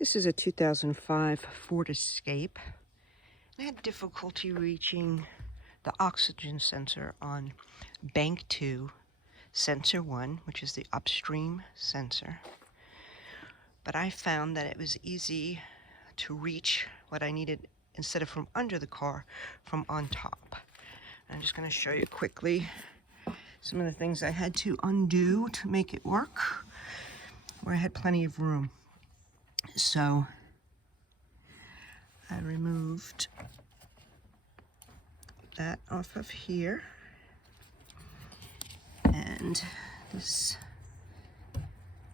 This is a 2005 Ford Escape. I had difficulty reaching the oxygen sensor on Bank 2, Sensor 1, which is the upstream sensor. But I found that it was easy to reach what I needed instead of from under the car, from on top. I'm just going to show you quickly some of the things I had to undo to make it work, where I had plenty of room. So I removed that off of here, and this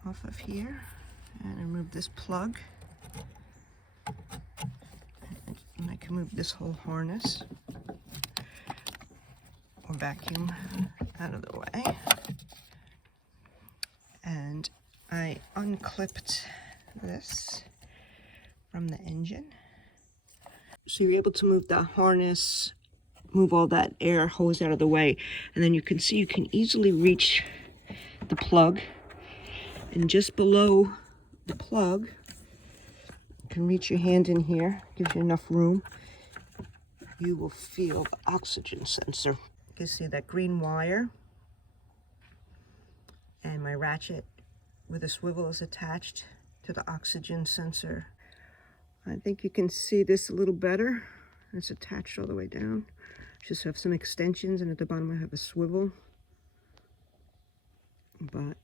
off of here, and I removed this plug, and I can move this whole harness or vacuum out of the way. And I unclipped this from the engine. So you're able to move the harness, move all that air hose out of the way, and then you can see you can easily reach the plug. And just below the plug, you can reach your hand in here, gives you enough room. You will feel the oxygen sensor. You can see that green wire, and my ratchet with a swivel is attached to the oxygen sensor. I think you can see this a little better. It's attached all the way down. Just have some extensions, and at the bottom I have a swivel. But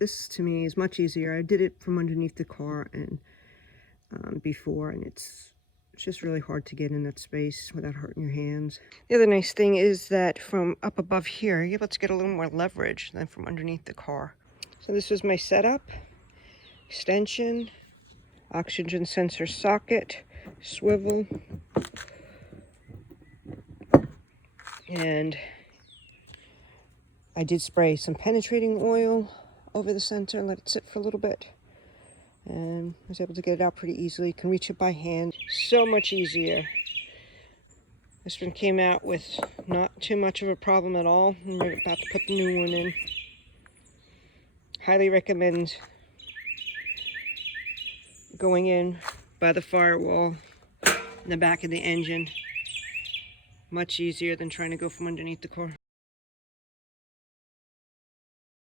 this to me is much easier. I did it from underneath the car and before, and it's just really hard to get in that space without hurting your hands. The other nice thing is that from up above here, you're able to get a little more leverage than from underneath the car. So this is my setup: extension, oxygen sensor socket, swivel, and I did spray some penetrating oil over the sensor and let it sit for a little bit, and I was able to get it out pretty easily. You can reach it by hand. So much easier. This one came out with not too much of a problem at all, and we're about to put the new one in. Highly recommend going in by the firewall in the back of the engine. Much easier than trying to go from underneath the car.